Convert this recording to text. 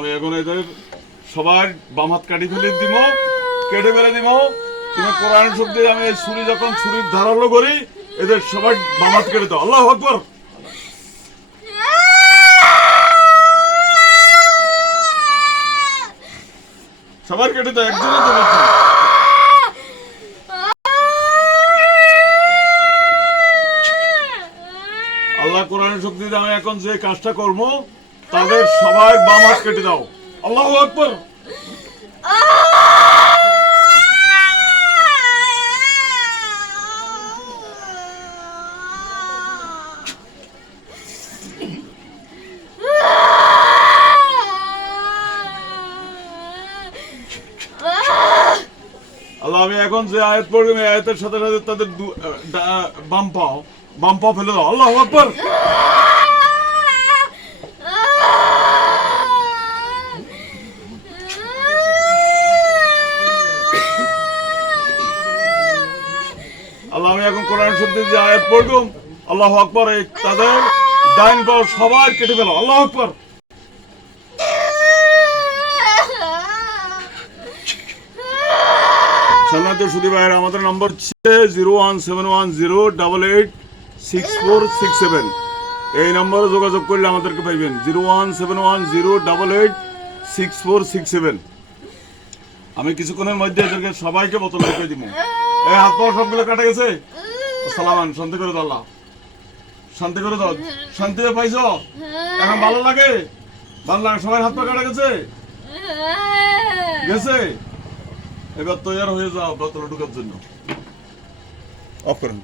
আমি এখন এদের সবার বাম হাত কাটি ফেলে দিব, কেটে ফেলে দিব। তুমি কোরআন শব্দে আমি এই ছুরি যখন ছুরির ধারালো করি, এদের সবার বাম হাত কেটে দাও। আল্লাহু আকবার। সবার কেটে দাও, একজনই তো করছে। আল্লাহ কোরআনের শক্তিতে আমি এখন যে কাজটা করবো, তাদের সবার বাম হাত কেটে দাও। আল্লাহু আকবার। আল্লাহ আমি এখন যে আয়াত পড়বো, এই আয়াতের সাথে সাথে তাদের বাম পাও ফেলে দাও। আল্লাহু আকবার। আল্লাহ আমি এখন কোরআন শব্দে যে আয়াত পড়বো, আল্লাহু আকবার, তাদের ডাইন পাও সবাই কেটে ফেলো। আল্লাহু আকবার। সম্মানিত সুধী ভাইয়েরা, আমাদের নম্বর হচ্ছে 01710886467। এই নম্বরে যোগাযোগ করলে আমাদেরকে পাইবেন। 01710886467। আমি কিছুক্ষণের মধ্যে এদেরকে সবাইকে বোতল ঢুকিয়ে দিব। এই হাত পাওয়া সবগুলো কাটা গেছে। সালামান, শান্তি করে দাও। আল্লাহ শান্তি করে দাও। শান্তিতে পাইছো? এখন ভালো লাগে? ভালো লাগে? সবাই হাত পা কাটা গেছে? গেছে? এবার তৈরি হয়ে যাও বোতলে ঢুকার জন্য। অফ করেন।